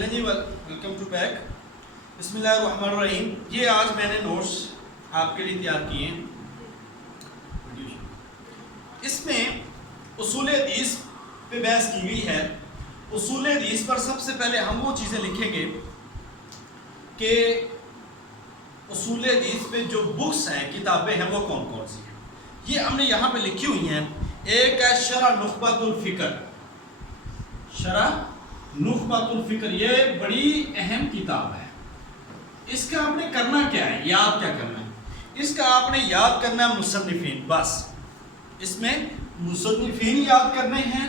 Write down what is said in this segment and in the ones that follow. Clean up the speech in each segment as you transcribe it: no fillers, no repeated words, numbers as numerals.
چلیں جی welcome to back. بسم اللہ الرحمن الرحیم. یہ آج میں نے نوٹس آپ کے لیے تیار کیے ہیں. اس میں اصول حدیث پہ بحث کی گئی ہے. اصول حدیث پر سب سے پہلے ہم وہ چیزیں لکھیں گے کہ اصول حدیث پہ جو بکس ہیں، کتابیں ہیں، وہ کون کون سی ہیں. یہ ہم نے یہاں پہ لکھی ہوئی ہیں. ایک ہے شرح نخبۃ الفکر. شرح نخبۃ الفکر یہ بڑی اہم کتاب ہے. اس کا آپ نے کرنا کیا ہے، یاد کیا کرنا ہے؟ اس کا آپ نے یاد کرنا ہے مصنفین. بس اس میں مصنفین یاد کرنے ہیں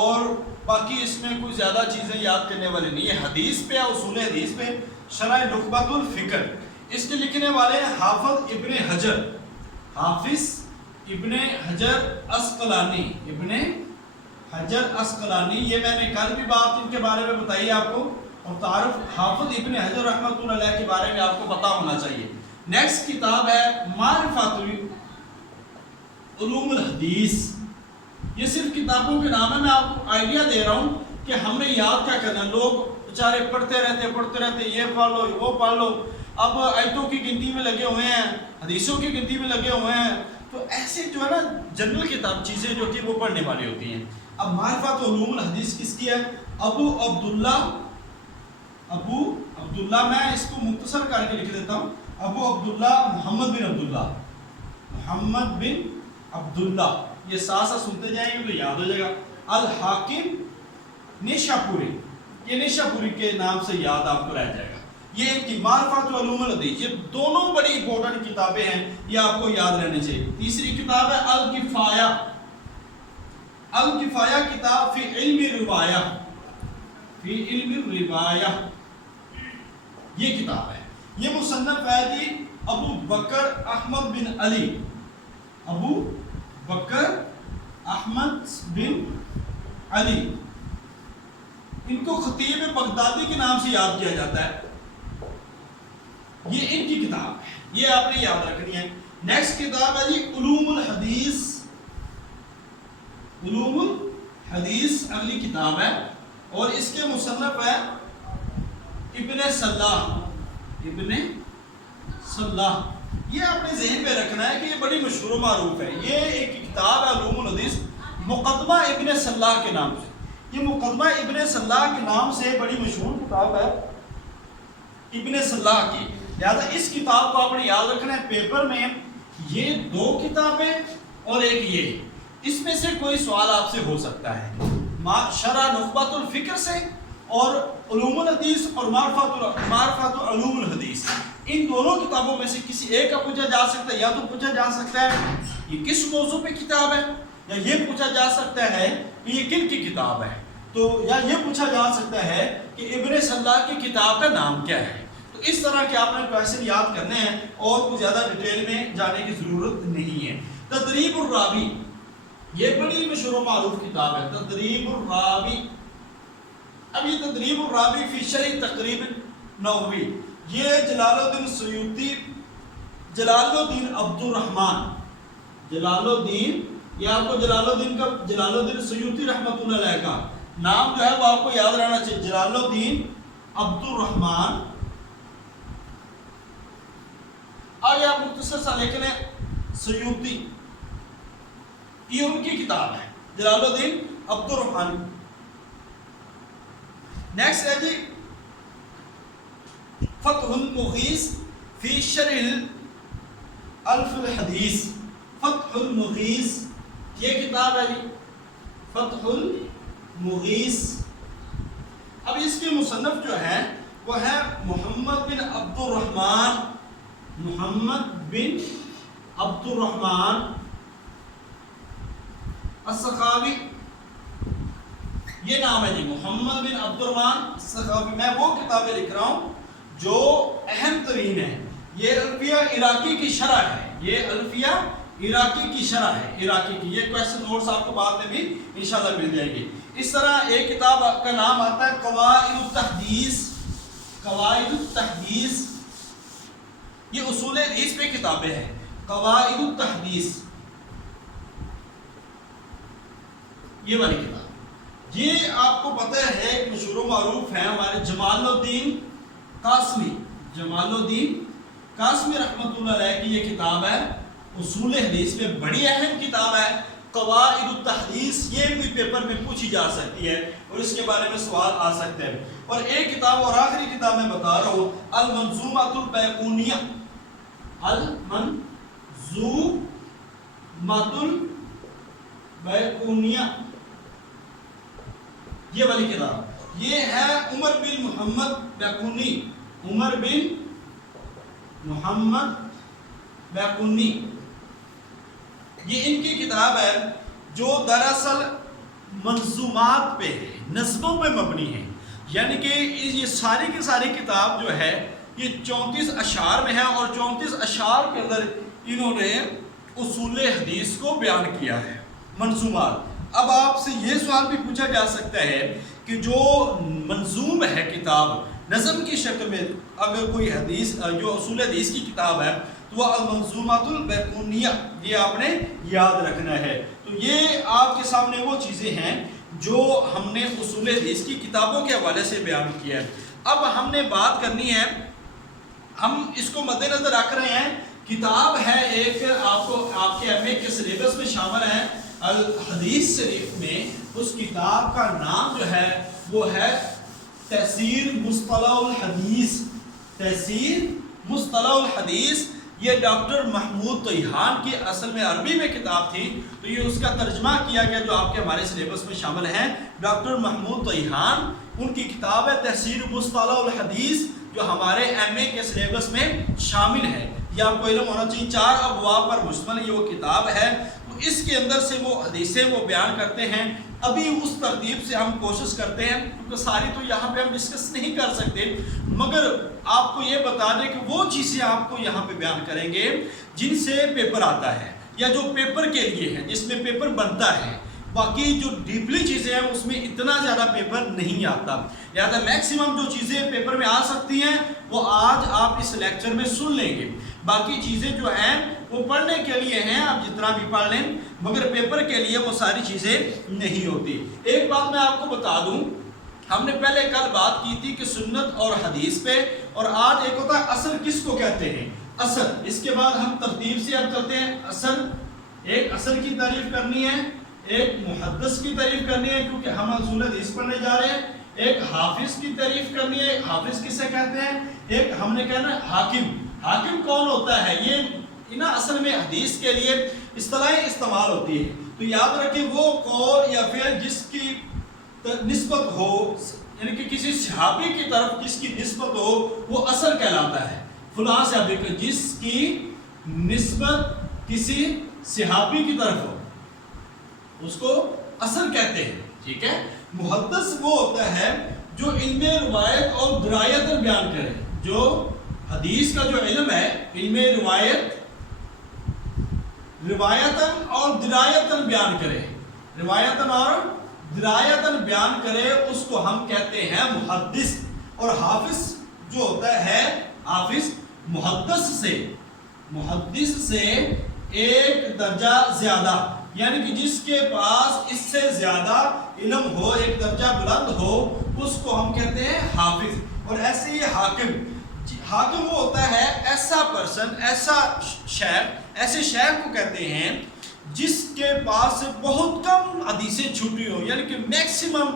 اور باقی اس میں کوئی زیادہ چیزیں یاد کرنے والے نہیں ہے. حدیث پہ، اصول حدیث پہ شرح نخبۃ الفکر. اس کے لکھنے والے ہیں حافظ ابن حجر. حافظ ابن حجر عسقلانی. ابن حجر عسقلانی. یہ میں نے کل بھی بات ان کے بارے میں بتائی آپ کو، اور تعارف حافظ ابن حجر رحمۃ اللہ علیہ کے بارے میں آپ کو پتا ہونا چاہیے. نیکسٹ کتاب ہے معرفت علوم الحدیث. یہ صرف کتابوں کے نام ہے. میں آپ کو آئیڈیا دے رہا ہوں کہ ہم نے یاد کیا کرنا. لوگ بیچارے پڑھتے رہتے یہ پڑھ لو وہ پڑھ لو. اب آیتوں کی گنتی میں لگے ہوئے ہیں، حدیثوں کی گنتی میں لگے ہوئے ہیں. تو ایسے جو ہے نا جنرل کتاب چیزیں جو کہ وہ پڑھنے والی ہوتی ہیں. اب معرفت علوم الحدیث کس کی ہے؟ ابو عبداللہ میں اس کو مختصر کر کے لکھ دیتا ہوں. ابو عبداللہ محمد بن عبداللہ. یہ ساتھ سنتے جائیں گے تو یاد ہو جائے گا. الحاکم نیشاپوری. یہ نیشاپوری کے نام سے یاد آپ کو رہ جائے گا. یہ ان کی معرفت علوم الحدیث. یہ دونوں بڑی امپورٹنٹ کتابیں ہیں، یہ آپ کو یاد رہنے چاہیے. تیسری کتاب ہے الکفایہ. الکفایہ کتاب فی علم روایہ. یہ کتاب ہے. یہ مصنف ہے جی ابو بکر احمد بن علی. ابو بکر احمد بن علی. ان کو خطیب بغدادی کے نام سے یاد کیا جاتا ہے. یہ ان کی کتاب ہے، یہ آپ نے یاد رکھنی ہے. نیکسٹ کتاب ہے جی علوم الحدیث. علوم الحدیث اگلی کتاب ہے اور اس کے مصنف ہے ابن صلاح. ابن صلاح. یہ آپ نے ذہن میں رکھنا ہے کہ یہ بڑی مشہور و معروف ہے. یہ ایک کتاب ہے علوم الحدیث مقدمہ ابن صلاح کے نام سے. یہ مقدمہ ابن صلاح کے نام سے بڑی مشہور کتاب ہے ابن صلاح کی. لہذا اس کتاب کو آپ نے یاد رکھنا ہے. پیپر میں یہ دو کتابیں اور ایک یہ، اس میں سے کوئی سوال آپ سے ہو سکتا ہے. شرح نخبۃ الفکر سے اور علوم الحدیث اور معرفت علوم الحدیث. ان دونوں کتابوں میں سے کسی ایک کا پوچھا جا سکتا ہے. یا تو پوچھا جا سکتا ہے یہ کس موضوع پہ کتاب ہے، یا یہ پوچھا جا سکتا ہے کہ یہ کن کی کتاب ہے. تو یا یہ پوچھا جا سکتا ہے کہ ابن صلاح کی کتاب کا نام کیا ہے. تو اس طرح کے آپ نے کویسچن یاد کرنے ہیں اور کوئی زیادہ ڈیٹیل میں جانے کی ضرورت نہیں ہے. تدریب الراوی. یہ بڑی مشہور و معروف کتاب ہے. تدریب الراوی. اب یہ تدریب الراوی فی شرح تقریب نووی. یہ جلال الدین سیوطی، جلال الدین عبد الرحمن، جلال الدین، یہ آپ کو جلال الدین سیوطی رحمۃ اللہ علیہ کا نام جو ہے وہ آپ کو یاد رہنا چاہیے. جلال الدین عبد الرحمن. آگے آپ مختصر سا لکھ لیں سیوطی. یہ ان کی کتاب ہے جلال الدین عبد الرحمن. نیکسٹ ہے جی فتح المغیث فی شرح الف الحدیث. فتح المغیث یہ کتاب ہے جی فتح المغیث. اب اس کے مصنف جو ہے وہ ہے محمد بن عبد الرحمن. محمد بن عبد الرحمن السخاوی. یہ نام ہے جی محمد بن عبد الرحمن السخاوی. میں وہ کتابیں لکھ رہا ہوں جو اہم ترین ہے. یہ الفیہ عراقی کی شرح ہے. یہ الفیہ عراقی کی شرح ہے. عراقی کی. یہ کویسچن نوٹس آپ کو بعد میں بھی انشاءاللہ مل جائے گی. اس طرح ایک کتاب کا نام آتا ہے قواعد التحدیث. قواعد التحدیث. یہ اصول حدیث پہ کتابیں ہیں. قواعد التحدیث یہ والی کتاب. یہ آپ کو پتہ ہے مشہور و معروف ہے ہمارے جمال الدین قاسمی، جمال الدین قاسمی رحمۃ اللہ علیہ کی یہ کتاب ہے، اصول حدیث میں بڑی اہم کتاب ہے، قواعد التحدیث، یہ بھی پیپر میں پوچھی جا سکتی ہے اور اس کے بارے میں سوال آ سکتے ہیں۔ اور ایک کتاب اور آخری کتاب میں بتا رہا ہوں، المنظومۃ البیقونیہ، المنظومۃ البیقونیہ، یہ والی کتاب، یہ ہے عمر بن محمد بیقونی، عمر بن محمد بیقونی، یہ ان کی کتاب ہے جو دراصل منظومات پہ ہے، نظموں پہ مبنی ہے، یعنی کہ یہ ساری کی ساری کتاب جو ہے یہ 34 اشعار میں ہے اور 34 اشعار کے اندر انہوں نے اصول حدیث کو بیان کیا ہے، منظومات۔ اب آپ سے یہ سوال بھی پوچھا جا سکتا ہے کہ جو منظوم ہے کتاب نظم کی شکل میں، اگر کوئی حدیث جو اصول حدیث کی کتاب ہے تو وہ المنظومۃ البیقونیہ، یہ آپ نے یاد رکھنا ہے۔ تو یہ آپ کے سامنے وہ چیزیں ہیں جو ہم نے اصول حدیث کی کتابوں کے حوالے سے بیان کیا ہے۔ اب ہم نے بات کرنی ہے، ہم اس کو مد نظر رکھ رہے ہیں، کتاب ہے ایک آپ کے ایم اے کے سلیبس میں شامل ہے الحدیث شریف میں، اس کتاب کا نام جو ہے وہ ہے تحصیل مصطلح الحدیث، تحصیل مصطلح الحدیث۔ یہ ڈاکٹر محمود طیحان کی اصل میں عربی میں کتاب تھی، تو یہ اس کا ترجمہ کیا گیا جو آپ کے ہمارے سلیبس میں شامل ہیں، ڈاکٹر محمود طیحان، ان کی کتاب ہے تحصیل مصطلح الحدیث، جو ہمارے ایم اے کے سلیبس میں شامل ہے۔ یہ آپ کو علم ہونا چاہیے، 4 ابواب پر مشتمل یہ وہ کتاب ہے، تو اس کے اندر سے وہ حدیثیں وہ بیان کرتے ہیں۔ ابھی اس ترتیب سے ہم کوشش کرتے ہیں، کیونکہ ساری تو یہاں پہ ہم ڈسکس نہیں کر سکتے، مگر آپ کو یہ بتا دیں کہ وہ چیزیں آپ کو یہاں پہ بیان کریں گے جن سے پیپر آتا ہے یا جو پیپر کے لیے ہے، جس میں پیپر بنتا ہے۔ باقی جو ڈیپلی چیزیں ہیں اس میں اتنا زیادہ پیپر نہیں آتا، لہٰذا میکسیمم جو چیزیں پیپر میں آ سکتی ہیں وہ آج آپ اس لیکچر میں سن لیں گے، باقی چیزیں جو ہیں وہ پڑھنے کے لیے ہیں، آپ جتنا بھی پڑھ لیں، مگر پیپر کے لیے وہ ساری چیزیں نہیں ہوتی۔ ایک بات میں آپ کو بتا دوں، ہم نے پہلے کل بات کی تھی کہ سنت اور حدیث پہ، اور آج ایک ہوتا ہے اصل کس کو کہتے ہیں، اصل۔ اس کے بعد ہم ترتیب سے اب چلتے ہیں، اصل، ایک اصل کی تعریف کرنی ہے، ایک محدث کی تعریف کرنی ہے کیونکہ ہم اصول حدیث پڑھنے جا رہے ہیں، ایک حافظ کی تعریف کرنی ہے، حافظ کسے کہتے ہیں، ایک ہم نے کہنا ہے حاکم۔ حاکم کون ہوتا ہے؟ یہ اصل میں حدیث کے لیے اصطلاحیں استعمال ہوتی ہے، تو یاد رکھیں وہ قول یا فعل جس کی نسبت ہو، یعنی کہ کسی صحابی کی طرف جس کی نسبت ہو وہ اصل کہلاتا ہے۔ فلاں صحابی کو جس کی نسبت کسی صحابی کی طرف ہو اس کو اصل کہتے ہیں، ٹھیک ہے۔ محدث وہ ہوتا ہے جو علم روایت اور درایت بیان کرے، جو حدیث کا جو علم ہے، علم روایتاً اور درایتاً بیان کرے، روایتاً اور درایتاً بیان کرے، اس کو ہم کہتے ہیں محدث۔ اور حافظ جو ہوتا ہے، حافظ محدث سے ایک درجہ زیادہ، یعنی کہ جس کے پاس اس سے زیادہ علم ہو، ایک درجہ بلند ہو، اس کو ہم کہتے ہیں حافظ۔ اور ایسے ہی حاکم، حاکم وہ ہوتا ہے ایسا پرسن، ایسا شیخ، ایسے شیخ کو کہتے ہیں جس کے پاس بہت کم حدیثیں چھوٹی ہوں، یعنی کہ میکسیمم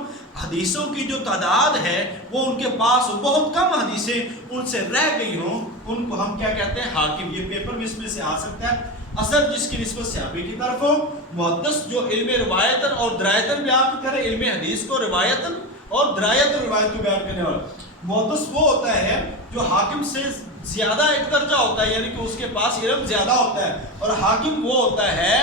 حدیثوں کی جو تعداد ہے وہ ان کے پاس بہت کم حدیثیں ان سے رہ گئی ہوں، ان کو ہم کیا کہتے ہیں؟ حاکم۔ یہ پیپر میں اس میں سے آ سکتا ہے۔ اصل جس کی نسبت صحابی کی طرف ہو، محدث جو علم روایتاً اور درایتاً بیان کرے، علم حدیث کو روایتاً اور درایتاً روایت کو بیان کرنے والا۔ محدث وہ ہوتا ہے جو حاکم سے زیادہ ایک درجہ ہوتا ہے، یعنی کہ اس کے پاس علم زیادہ ہوتا ہے، اور حاکم وہ ہوتا ہے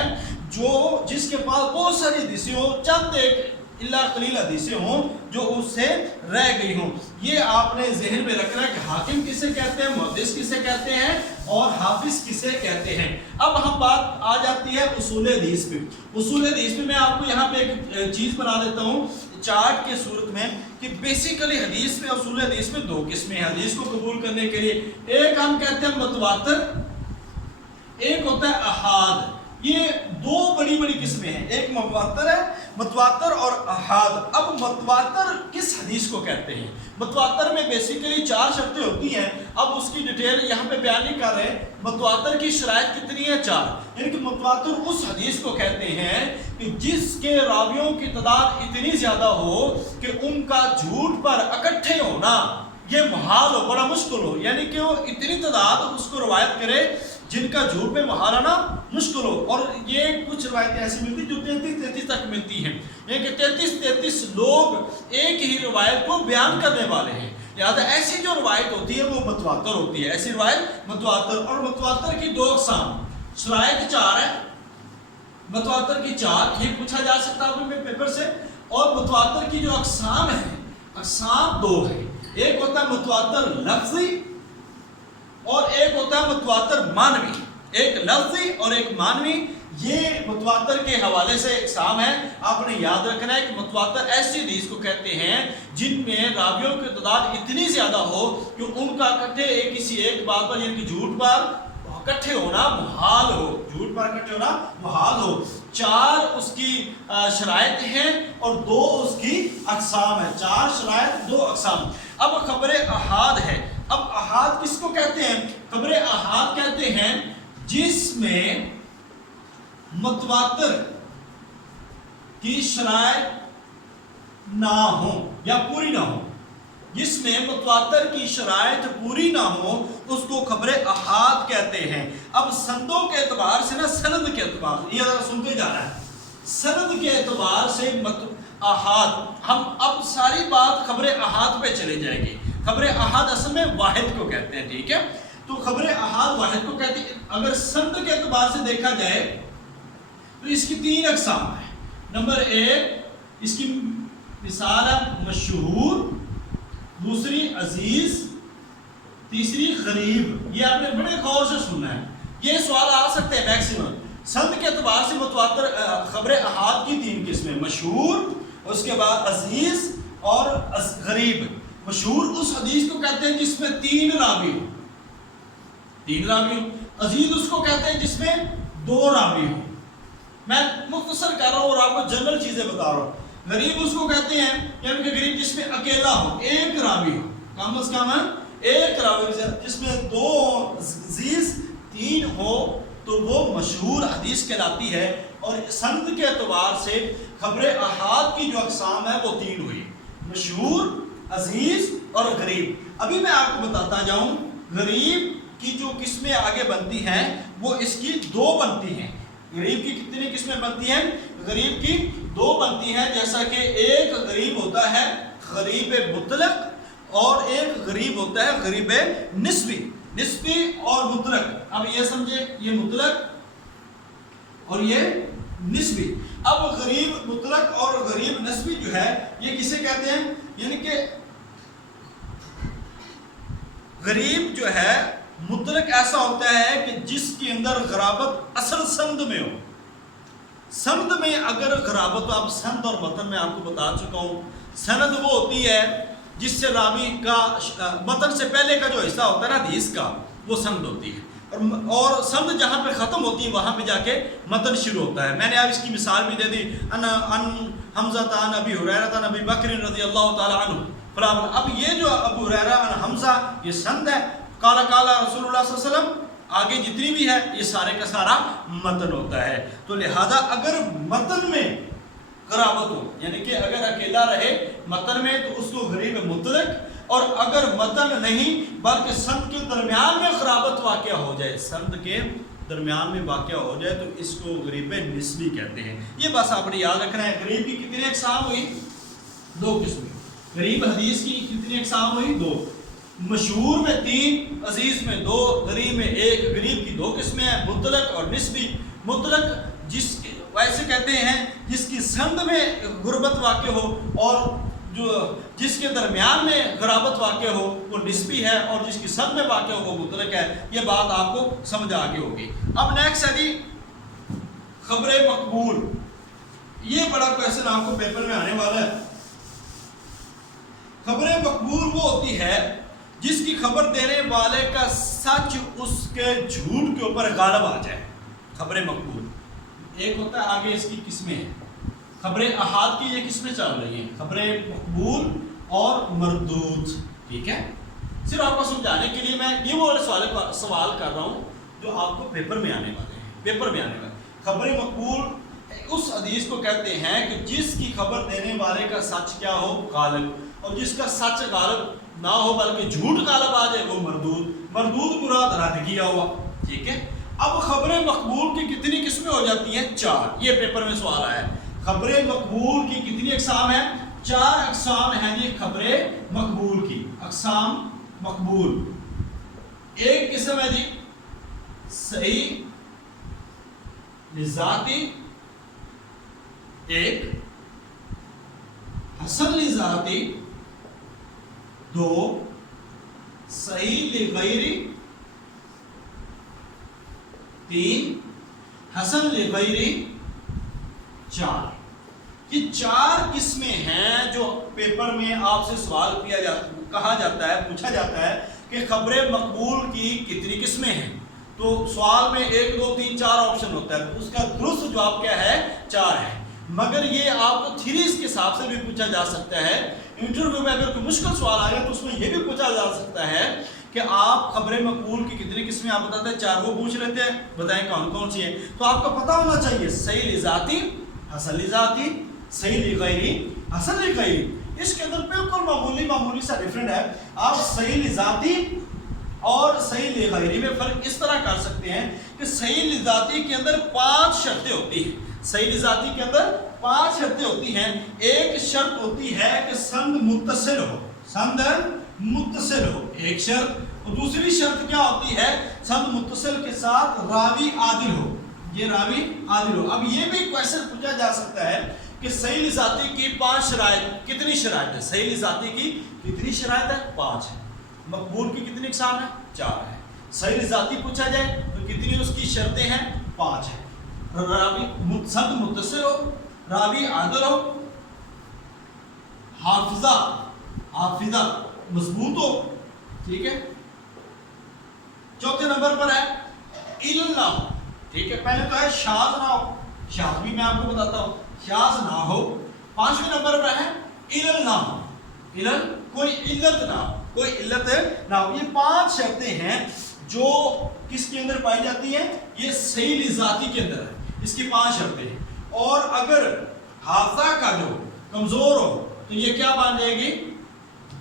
جو جس کے پاس بہت ساری حدیثیں ہوں، چند ایک اللہ قلیل حدیثیں ہوں جو اس سے رہ گئی ہوں۔ یہ آپ نے ذہن میں رکھنا ہے کہ حاکم کسے کہتے ہیں، محدث کسے کہتے ہیں، اور حافظ کسے کہتے ہیں۔ اب ہم بات آ جاتی ہے اصول حدیث پہ۔ اصول حدیث میں آپ کو یہاں پہ ایک چیز بنا دیتا ہوں چارٹ کے صورت میں، کہ بیسیکلی حدیث میں، اصول حدیث میں 2 قسمیں ہیں حدیث کو قبول کرنے کے لیے۔ ایک ہم کہتے ہیں متواتر، ایک ہوتا ہے احاد۔ یہ دو بڑی بڑی قسمیں ہیں، ایک متواتر ہے، متواتر اور احاد۔ اب متواتر کس حدیث کو کہتے ہیں؟ متواتر میں بیسیکلی 4 شرطیں ہوتی ہیں، اب اس کی ڈیٹیل یہاں پہ بیان نہیں کر رہے۔ متواتر کی شرائط کتنی ہے؟ 4۔ یعنی کہ متواتر اس حدیث کو کہتے ہیں کہ جس کے راویوں کی تعداد اتنی زیادہ ہو کہ ان کا جھوٹ پر اکٹھے ہونا یہ محال ہو، بڑا مشکل ہو، یعنی کہ وہ اتنی تعداد اس کو روایت کرے جن کا جھوٹ پہ محال آنا مشکل ہو۔ اور یہ کچھ روایتیں ایسی ملتی جو 33 تک ملتی ہیں، یعنی کہ 33 لوگ ایک ہی روایت کو بیان کرنے والے ہیں، لہٰذا ایسی جو روایت ہوتی ہے وہ متواتر ہوتی ہے، ایسی روایت متواتر۔ اور متواتر کی 2 اقسام، شرائط 4 ہے، متواتر کی 4، یہ پوچھا جا سکتا ہے اپنے پیپر سے۔ اور متواتر کی جو اقسام ہیں، اقسام 2 ہیں، ایک ہوتا ہے متواتر لفظی اور ایک ہوتا ہے متواتر معنوی، ایک لفظی اور ایک معنوی۔ یہ متواتر کے حوالے سے اقسام ہے، آپ نے یاد رکھنا ہے کہ متواتر ایسی حدیث کو کہتے ہیں جن میں راویوں کی تعداد اتنی زیادہ ہو کہ ان کا اکٹھے کسی ایک بات پر، یعنی کہ جھوٹ پر اکٹھے ہونا محال ہو، جھوٹ پر اکٹھے ہونا محال ہو۔ 4 اس کی شرائط ہیں اور 2 اس کی اقسام ہیں، 4 شرائط 2 اقسام۔ اب خبر احاد ہے۔ اب احاد کس کو کہتے ہیں؟ خبر احاد کہتے ہیں جس میں متواتر کی شرائط نہ ہو یا پوری نہ ہو، جس میں متواتر کی شرائط پوری نہ ہو اس کو خبر احاد کہتے ہیں۔ اب سندوں کے اعتبار سے نا، سند کے اعتبار سے، یہ ذرا سنتے جا رہا ہے، سند کے اعتبار سے احاد، ہم اب ساری بات خبر احاد پہ چلے جائے گی۔ خبر احاد اصل میں واحد کو کہتے ہیں، ٹھیک ہے؟ تو خبر احاد واحد کو کہتے ہیں۔ اگر سند کے اعتبار سے دیکھا جائے تو اس کی 3 اقسام ہیں۔ نمبر 1 اس کی مثال ہے مشہور، دوسری عزیز، تیسری غریب۔ یہ آپ نے بڑے غور سے سننا ہے، یہ سوال آ سکتے ہیں میکسیمم۔ سند کے اعتبار سے متواتر خبر احاد کی 3 قسمیں، مشہور، اس کے بعد عزیز اور غریب۔ مشہور اس حدیث کو کہتے ہیں جس میں 3 راوی ہو، 3 راوی ہو۔ عزیز اس کو کہتے ہیں جس میں 2 راوی ہو۔ میں مختصر کر رہا ہوں اور آپ کو جنرل چیزیں بتا رہا ہوں۔ غریب اس کو کہتے ہیں یعنی کہ غریب جس میں اکیلا ہو، 1 راوی ہو، کم از کم 1 راوی، جس میں 2 عزیز 3 ہو تو وہ مشہور حدیث کہلاتی ہے۔ اور سند کے اعتبار سے خبر احاد کی جو اقسام ہے وہ 3 ہوئی، مشہور، عزیز اور غریب۔ ابھی میں آپ کو بتاتا جاؤں، غریب کی جو قسمیں آگے بنتی ہیں وہ اس کی 2 بنتی ہیں۔ غریب کی کتنی قسمیں بنتی ہیں؟ غریب کی 2 بنتی ہیں، جیسا کہ ایک غریب ہوتا ہے غریب مطلق اور ایک غریب ہوتا ہے غریب نسبی، نسبی اور مطلق۔ اب یہ سمجھے، یہ مطلق اور یہ نسبی۔ اب غریب مطلق اور غریب نسبی جو ہے یہ کسے کہتے ہیں؟ یعنی کہ غریب جو ہے مطلق ایسا ہوتا ہے کہ جس کے اندر غرابت اصل سند میں ہو۔ سند میں اگر غرابت، اب سند اور متن میں آپ کو بتا چکا ہوں، سند وہ ہوتی ہے جس سے راوی کا متن سے پہلے کا جو حصہ ہوتا ہے نا حدیث کا، وہ سند ہوتی ہے، اور سند جہاں پہ ختم ہوتی ہے وہاں پہ جا کے متن شروع ہوتا ہے۔ میں نے اب اس کی مثال بھی دے دی، ان حمزہ عن ابی ہریرہ عن ابی بکر رضی اللہ تعالی عنہ فلاں۔ اب یہ جو ابو ہریرہ عن حمزہ یہ سند ہے، کالا کالا رسول اللہ صلی اللہ علیہ وسلم، آگے جتنی بھی ہے یہ سارے کا سارا متن ہوتا ہے۔ تو لہذا اگر متن میں غرابت ہو، یعنی کہ اگر اکیلا رہے متن میں تو اس کو غریب مطلق، اور اگر متن نہیں بلکہ سند کے درمیان میں غرابت واقع ہو جائے، سند کے درمیان میں واقع ہو جائے تو اس کو غریب نسبی کہتے ہیں۔ یہ بس آپ نے یاد رکھنا ہے۔ غریب کی کتنی اقسام ہوئی؟ 2 قسمیں۔ غریب حدیث کی کتنی اقسام ہوئی؟ 2۔ مشہور میں 3، عزیز میں 2، غریب میں 1۔ غریب کی 2 قسمیں ہیں، مطلق اور نسبی۔ مطلق جس ویسے کہتے ہیں جس کی سند میں غربت واقع ہو، اور جو جس کے درمیان میں غرابت واقع ہو وہ نسبی ہے، اور جس کی سند میں واقع ہو وہ مطلق ہے۔ یہ بات آپ کو سمجھ آگے ہوگی۔ اب نیکسٹ ہے جی خبر مقبول۔ یہ بڑا کویسچن آپ کو پیپر میں آنے والا ہے۔ خبر مقبول وہ ہوتی ہے جس کی خبر دینے والے کا سچ اس کے جھوٹ کے اوپر غالب آ جائے، خبر مقبول۔ ایک ہوتا ہے آگے اس کی قسمیں ہیں. خبر احاد کی یہ قسمیں چل رہی ہیں, خبر مقبول اور مردود. ٹھیک ہے, صرف آپ کو سمجھانے کے لیے میں یہ وہ سوال کر رہا ہوں جو آپ کو پیپر میں آنے والے ہیں. پیپر میں آنے والے خبر مقبول اس حدیث کو کہتے ہیں کہ جس کی خبر دینے والے کا سچ کیا ہو, غالب, اور جس کا سچ غالب نہ ہو بلکہ جھوٹ غالب آ جائے وہ مردود. مردود مراد رد کیا ہوا. ٹھیک ہے, اب خبر مقبول کی کتنی قسمیں ہو جاتی ہیں؟ 4. یہ پیپر میں سوال آیا ہے. خبر مقبول کی کتنی اقسام ہیں؟ 4 اقسام ہیں جی خبر مقبول کی. اقسام مقبول. ایک قسم ہے جی صحیح لذاتی, ایک حسن لذاتی, 2 صحیح لغیری, 3 حسن لغیری, 4. یہ 4 قسمیں ہیں جو پیپر میں آپ سے سوال کہا جاتا ہے, پوچھا جاتا ہے کہ خبر مقبول کی کتنی قسمیں ہیں. تو سوال میں 1 2 3 4 آپشن ہوتا ہے, اس کا درست جواب کیا ہے؟ 4 ہے. مگر یہ آپ کو تھیریز کے حساب سے بھی پوچھا جا سکتا ہے. انٹرویو میں اگر کوئی مشکل سوال آیا تو اس میں یہ بھی پوچھا جا سکتا ہے کہ آپ خبر مقبول کی کتنی قسمیں آپ بتاتے ہیں؟ 4. وہ پوچھ لیتے ہیں, بتائیں کون کون سی ہیں. تو آپ کو پتا ہونا چاہیے صحیح لذاتی, حسن لذاتی, صحیح لغیری, حسن لغیری. اس کے اندر بالکل معمولی سا ڈفرنٹ ہے. آپ صحیح لذاتی اور صحیح لغیری میں فرق اس طرح کر سکتے ہیں کہ صحیح لذاتی کے اندر 5 شرطیں ہوتی ہیں. صحیح لذاتی کے اندر 5 شرطیں ہوتی ہیں. ایک شرط ہوتی ہے کہ سند متصل ہو, سند متصل ہو, ایک شرط. اور دوسری شرط کیا ہوتی ہے؟ سند متصل کے ساتھ راوی عادل ہو. یہ راوی عادل ہو. اب یہ بھی کویشچن پوچھا جا سکتا ہے کہ صحیح لذاتی کی 5 شرائط, کتنی شرائط ہے؟ صحیح لذاتی کی کتنی شرائط ہے؟ 5 ہے. مقبول کی کتنی اقسام ہے؟ 4 ہے. صحیح لذاتی پوچھا جائے تو کتنی اس کی شرطیں ہیں؟ 5 ہے. راوی سند متصل ہو, راوی عادل ہو, حافظہ مضبوط ہو. ٹھیک ہے. چوتھے نمبر پر ہے علل نہ ہو. ٹھیک ہے, پہلے تو ہے شاذ نہ ہو, شاذ بھی میں آپ کو بتاتا ہوں, شاذ نہ ہو. 5ویں نمبر پر ہے علل نہ ہو, علل کوئی علت نہ ہو, کوئی علت نہ ہو. یہ 5 شرطیں ہیں جو کس کے اندر پائی جاتی ہیں؟ یہ صحیح لذاتی کے اندر ہے. اس کی 5 شرطیں ہیں. اور اگر حافظہ کا جو کمزور ہو تو یہ کیا بن جائے گی؟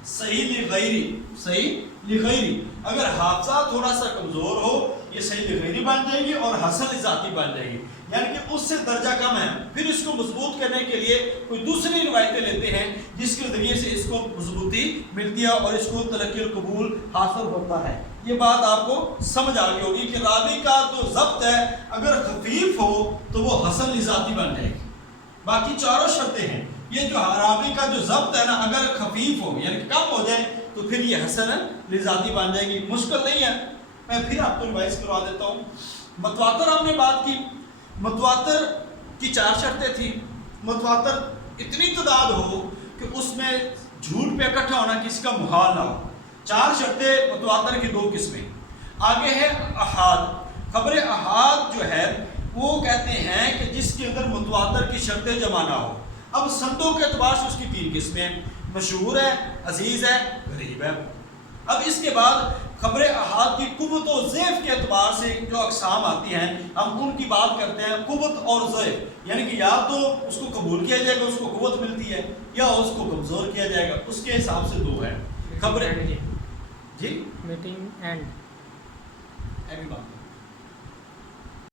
صحیح لغیری. صحیح لغیری. اگر حافظہ تھوڑا سا کمزور ہو یہ صحیح لغیری بن جائے گی اور حسن لذاتی بن جائے گی, یعنی کہ اس سے درجہ کم ہے. پھر اس کو مضبوط کرنے کے لیے کوئی دوسری روایتیں لیتے ہیں جس کے ذریعے سے اس کو مضبوطی ملتی ہے اور اس کو تلقی القبول حاصل ہوتا ہے. یہ بات آپ کو سمجھ آ گئی ہوگی کہ راوی کا جو ضبط ہے اگر خفیف ہو تو وہ حسن لذاتی بن جائے گی. باقی 4 شرطیں ہیں. یہ جو راوی کا جو ضبط ہے نا اگر خفیف ہو یعنی کم ہو جائے تو پھر یہ حسن لذاتی بن جائے گی. مشکل نہیں ہے, میں پھر آپ کو ریوائز کروا دیتا ہوں. متواتر ہم نے بات کی, متواتر کی 4 شرطیں تھیں. متواتر اتنی تعداد ہو کہ اس میں جھوٹ پہ اکٹھا ہونا کسی کا محال نہ ہو. 4 شرطیں متواتر کی 2 قسمیں. آگے ہے احاد. خبر احاد جو ہے وہ کہتے ہیں کہ جس کے اندر متواتر کی شرطیں جمع نہ ہو. اب سندوں کے اعتبار سے اس کی 3 قسمیں, مشہور ہے, عزیز ہے, غریب ہے. اب اس کے بعد خبر احاد کی قوت و ضعف کے اعتبار سے جو اقسام آتی ہیں ہم ان کی بات کرتے ہیں. قوت اور ضعف یعنی کہ یا تو اس کو قبول کیا جائے گا, اس کو قوت ملتی ہے, یا اس کو کمزور کیا جائے گا. اس کے حساب سے 2 ہے. خبر جی میٹنگ اینڈ